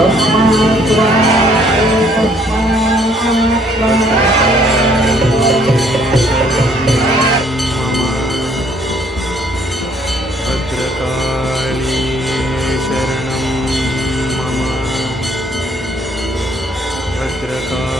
भद्रकाली शरणं मम। भद्रकाली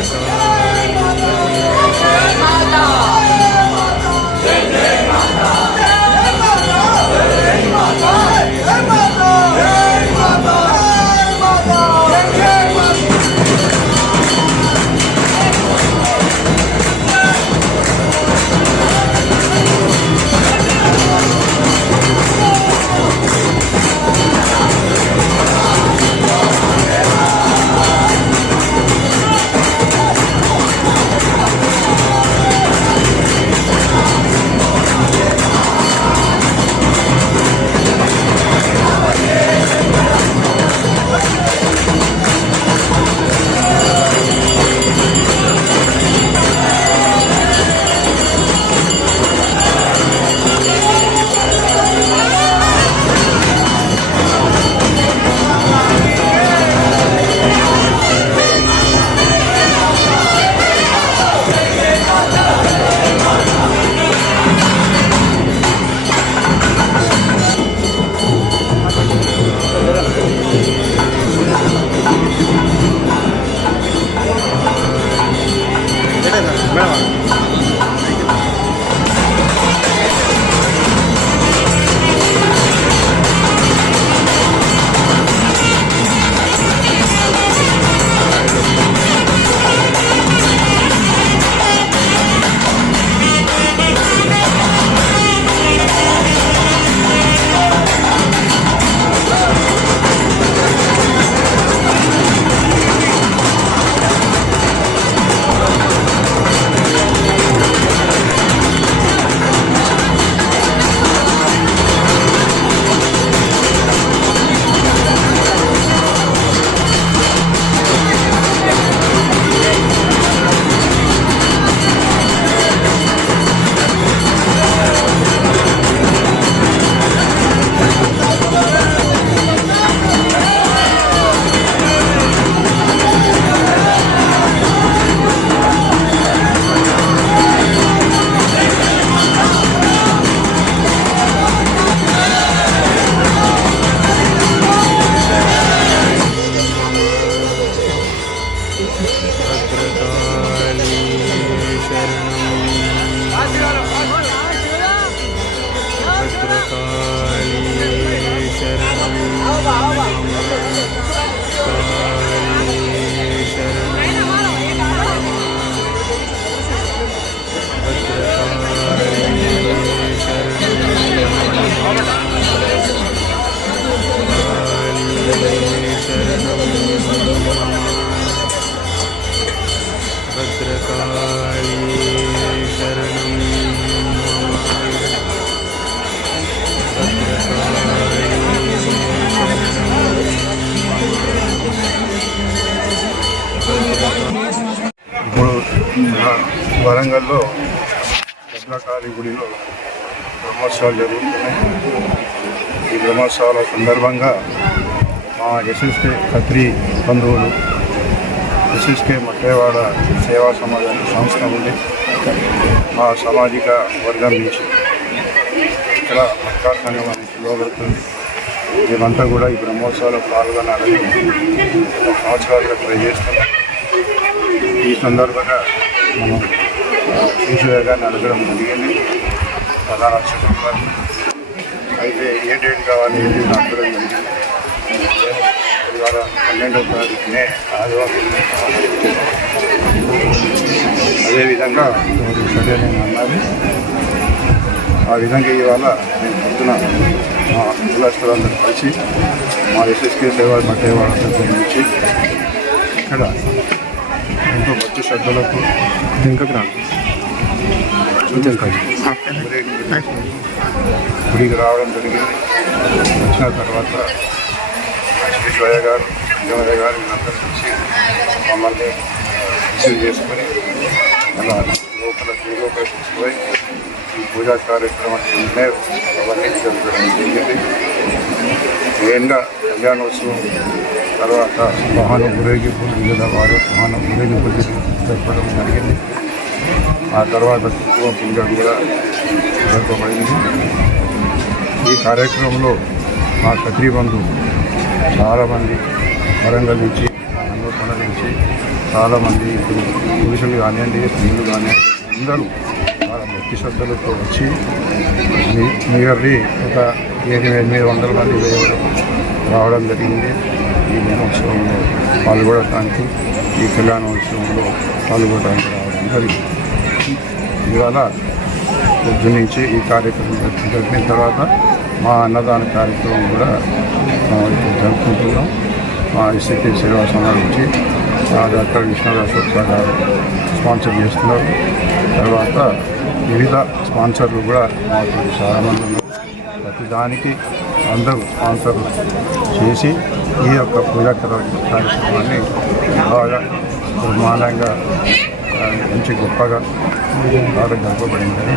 Yes. ఇప్పుడు వరంగల్లో భద్రకాళి గుడిలో బ్రహ్మోత్సవాలు జరుగుతున్నాయి. ఈ బ్రహ్మోత్సవాల సందర్భంగా మా యశస్వి కత్రి బంధువులు ఎస్ఎస్కే మట్టేవాడ సేవా సమాజానికి సంస్థ ఉంది. మా సామాజిక వర్గం నుంచి ఇక్కడ మక్కా సంఘం అని పిలువబడుతుంది మేమంతా కూడా ఈ బ్రహ్మోత్సవాలు పాల్గొనాలని ఒక సంవత్సరాలుగా ట్రై చేస్తున్నాం. ఈ సందర్భంగా మనం చూసేగా అడగడం జరిగింది. ప్రధాన అర్చకులు అయితే ఏ డేట్ కావాలి ఏంటి డేట్ జరిగింది? ద్వారా పన్నెండవ తారీఖునే ఆదివారం అదేవిధంగా సరే నేను అన్నది ఆ విధంగా ఇవాళ నేను పొద్దున మా కులస్తులందరూ కలిసి మా ఎస్ఎస్కే సేవ పట్టే వాళ్ళందరితో నుంచి ఇక్కడ ఎంతో భక్తి శ్రద్ధలకు ఇంకా గుడికి రావడం జరిగింది. వచ్చిన తర్వాత శ్రీశ్వయ్య గారు విజయమయ్య గారు వీళ్ళందరూ కలిసి మమ్మల్ని రిసీవ్ చేసుకొని అలా లోపల లోపల తీసుకుపోయి ఈ పూజా కార్యక్రమం అవన్నీ జరగడం జరిగింది మెయిన్గా కళ్యాణోత్సవం తర్వాత వాహన ఊరేగింపు వివిధ వారి వాహన ఊరేగింపు జరపడం జరిగింది. ఆ తర్వాత కుంకుమ పూజ కూడా జరపబడింది ఈ కార్యక్రమంలో మా కత్రి చాలామంది వరంగల్ నుంచి హన్మకొండ నుంచి చాలామంది ఇప్పుడు పురుషులు కానివ్వండి స్త్రీలు కానివ్వండి అందరూ వాళ్ళ భక్తి శ్రద్ధలతో వచ్చి నియర్లీ ఒక ఏడు ఎనిమిది వందల మంది రావడం జరిగింది. ఈ మహోత్సవంలో పాల్గొనడానికి ఈ కళ్యాణోత్సవంలో పాల్గొనడానికి రావడం జరిగింది. ఇవాళ పొద్దు నుంచి ఈ కార్యక్రమం జరిగిన తర్వాత మా అన్నదాన కార్యక్రమం కూడా ఆ, జరుపుకుంటున్నాం. మా ఎస్సీపీ సేవా సంఘం నుంచి డాక్టర్ విష్ణురావు గారు స్పాన్సర్ చేస్తున్నారు. తర్వాత వివిధ స్పాన్సర్లు కూడా మాకు చాలామంది ఉన్నారు. ప్రతిదానికి అందరూ స్పాన్సర్లు చేసి ఈ యొక్క పూజా కార్యక్రమాన్ని బాగా నిర్మాణంగా మంచి గొప్పగా బాగా జరపబడిందని